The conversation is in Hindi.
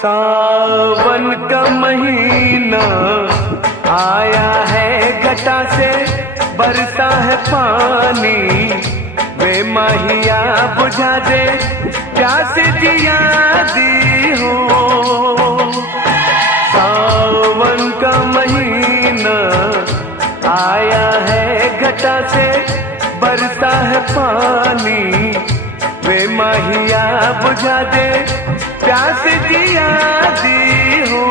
सावन का महीना आया है, घटा से बरसा है पानी। वे माहिया बुझा दे प्यास जिया दी हो। सावन का महीना आया है, घटा से बरसा है पानी। वे माहिया बुझा दे प्यास जिया दी हो।